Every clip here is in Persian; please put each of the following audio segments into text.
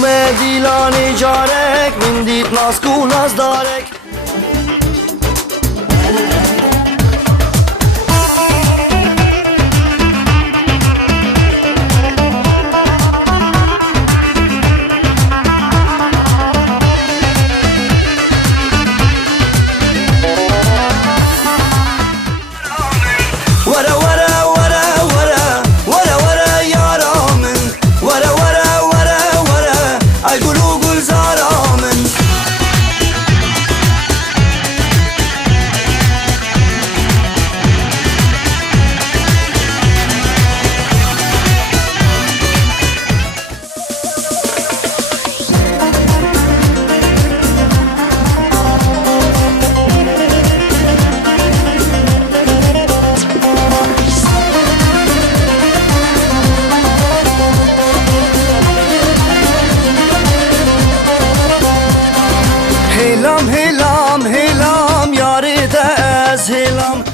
دیلانی جارک من دیت ناسکو ناز دارک هلام هلام هلام یاری از هلام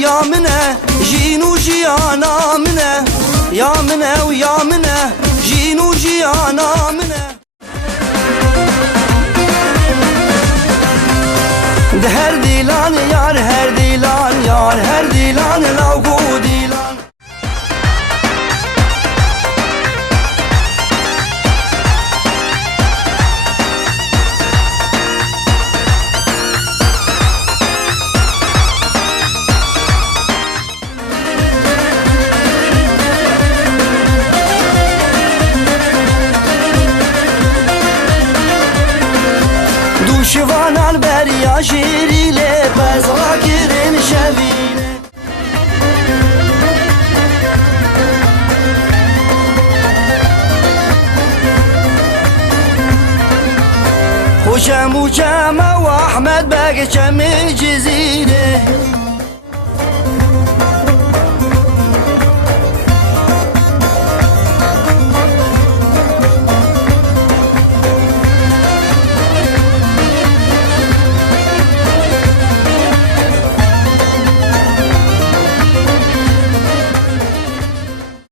يا منه جينو جيانا منه يا منه ويا منه جينو جيانا منه ده هر ديلان يار هر ديلان يار هر ديلان لو ديلان شوانان بریا شیری لباس راکرین شوینه خوشم و جمع و احمد بگه چم جزیره